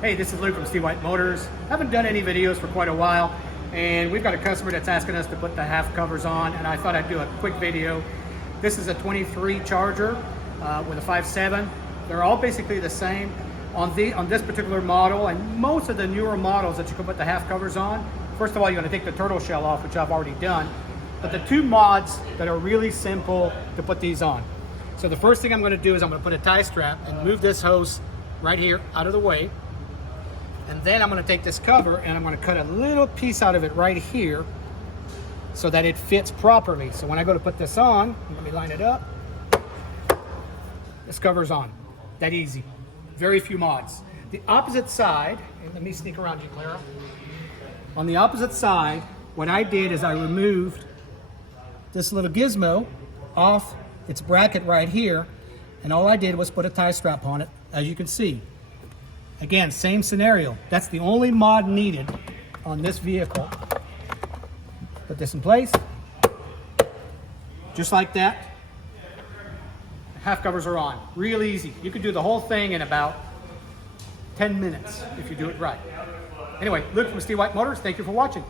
Hey, this is Luke from Steve White Motors. Haven't done any videos for quite a while, and we've got a customer that's asking us to put the half covers on, and I thought I'd do a quick video. This is a 23 Charger with a 5.7. They're all basically the same. On this particular model, and most of the newer models that you can put the half covers on, first of all, you're going to take the turtle shell off, which I've already done. But the two mods that are really simple to put these on. So the first thing I'm going to do is I'm going to put a tie strap and move this hose right here out of the way. And then I'm going to take this cover and I'm going to cut a little piece out of it right here so that it fits properly. So when I go to put this on, let me line it up. This cover's on. That easy. Very few mods. The opposite side, and let me sneak around you, Clara. On the opposite side, what I did is I removed this little gizmo off its bracket right here, and all I did was put a tie strap on it, as you can see. Again, same scenario. That's the only mod needed on this vehicle. Put this in place, just like that. Half covers are on. Real easy. You can do the whole thing in about 10 minutes if you do it right. Anyway, Luke from Steve White Motors, thank you for watching.